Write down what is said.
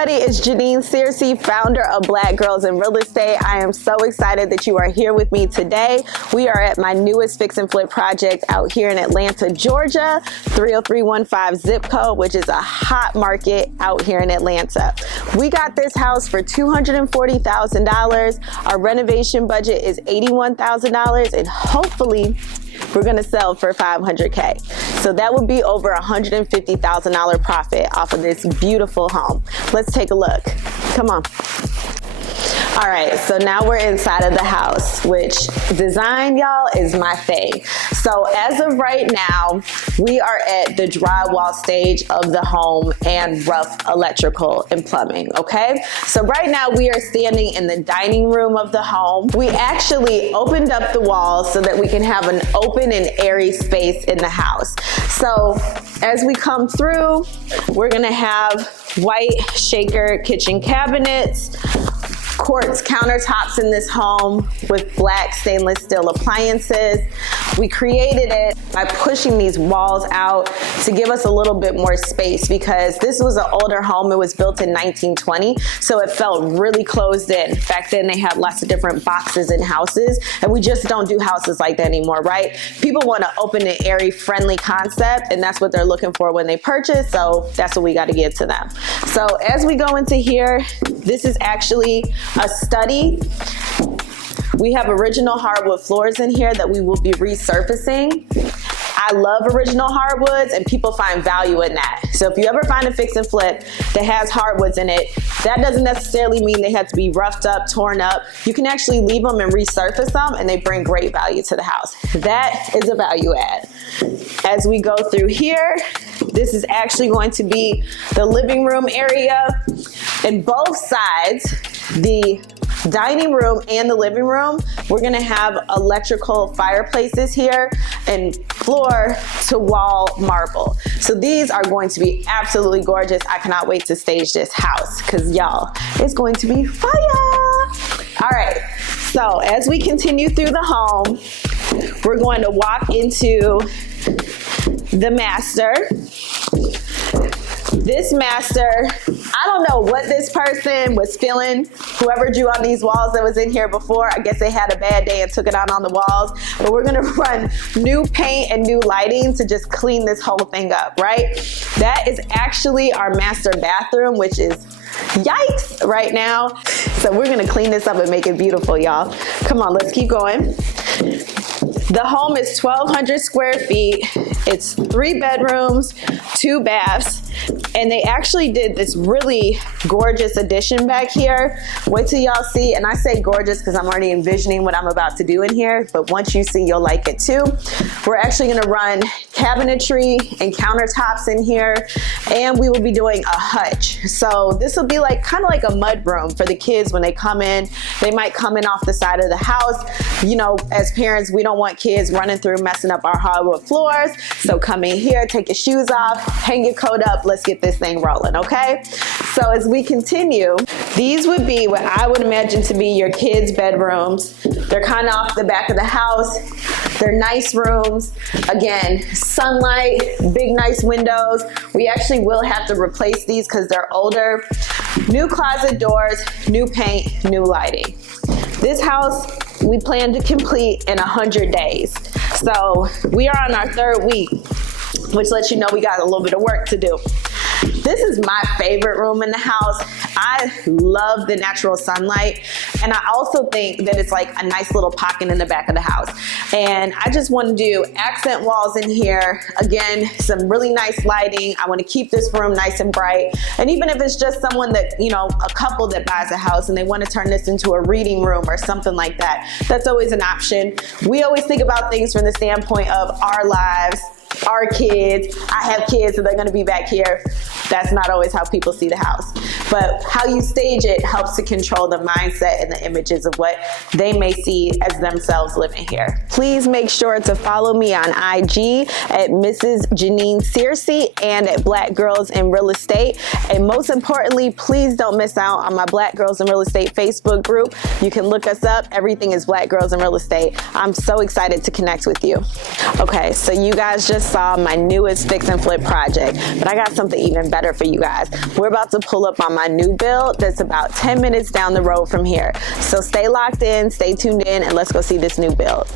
everybody, it's Janine Searcy, founder of Black Girls in Real Estate. I am so excited that you are here with me today. We are at my newest fix and flip project out here in Atlanta, Georgia, 30315 zip code, which is a hot market out here in Atlanta. We got this house for $240,000. Our renovation budget is $81,000, and hopefully we're gonna sell for $500K. So that would be over $150,000 profit off of this beautiful home. Let's take a look. Come on. All right, so now we're inside of the house, which design, y'all, is my thing. So as of right now, we are at the drywall stage of the home and rough electrical and plumbing, okay? So right now we are standing in the dining room of the home. We actually opened up the walls so that we can have an open and airy space in the house. So as we come through, we're gonna have white shaker kitchen cabinets, quartz countertops in this home with black stainless steel appliances. We created it by pushing these walls out to give us a little bit more space because this was an older home. It was built in 1920, so it felt really closed in. Back then they had lots of different boxes in houses, and we just don't do houses like that anymore, right? People want an open and airy, friendly concept, and that's what they're looking for when they purchase, so that's what we got to give to them. So as we go into here, this is actually a study. We have original hardwood floors in here that we will be resurfacing. I love original hardwoods, and people find value in that. So if you ever find a fix and flip that has hardwoods in it, that doesn't necessarily mean they have to be roughed up, torn up. You can actually leave them and resurface them, and they bring great value to the house. That is a value add. As we go through here, this is actually going to be the living room area. And both sides, the dining room and the living room, we're gonna have electrical fireplaces here and floor to wall marble. So these are going to be absolutely gorgeous. I cannot wait to stage this house because y'all, it's going to be fire. All right, so as we continue through the home, we're going to walk into the master. This master, I don't know what this person was feeling, whoever drew on these walls that was in here before. I guess they had a bad day and took it out on the walls, but we're gonna run new paint and new lighting to just clean this whole thing up, right? That is actually our master bathroom, which is yikes right now. So we're gonna clean this up and make it beautiful, y'all. Come on, let's keep going. The home is 1,200 square feet. It's 3 bedrooms, 2 baths, and they actually did this really gorgeous addition back here. Wait till y'all see, and I say gorgeous because I'm already envisioning what I'm about to do in here, but once you see, you'll like it too. We're actually gonna run cabinetry and countertops in here, and we will be doing a hutch. So this will be like kind of like a mud room for the kids when they come in. They might come in off the side of the house. You know, as parents, we don't want kids running through, messing up our hardwood floors. So come in here, take your shoes off, hang your coat up, let's get this thing rolling, okay? So as we continue, these would be what I would imagine to be your kids' bedrooms. They're kind of off the back of the house. They're nice rooms. Again, sunlight, big nice windows. We actually will have to replace these because they're older. New closet doors, new paint, new lighting. This house, we plan to complete in 100 days. So we are on our 3rd week, which lets you know we got a little bit of work to do. This is my favorite room in the house. I love the natural sunlight, and I also think that it's like a nice little pocket in the back of the house. And I just want to do accent walls in here. Again, some really nice lighting. I want to keep this room nice and bright. And even if it's just someone that, you know, a couple that buys a house and they want to turn this into a reading room or something like that, that's always an option. We always think about things from the standpoint of our lives, our kids. I have kids, so they're going to be back here. That's not always how people see the house. But how you stage it helps to control the mindset and the images of what they may see as themselves living here. Please make sure to follow me on IG at Mrs. Janine Searcy and at Black Girls in Real Estate. And most importantly, please don't miss out on my Black Girls in Real Estate Facebook group. You can look us up. Everything is Black Girls in Real Estate. I'm so excited to connect with you. Okay, so you guys just just saw my newest fix and flip project, but I got something even better for you guys. We're about to pull up on my new build that's about 10 minutes down the road from here. So stay locked in, stay tuned in, and let's go see this new build.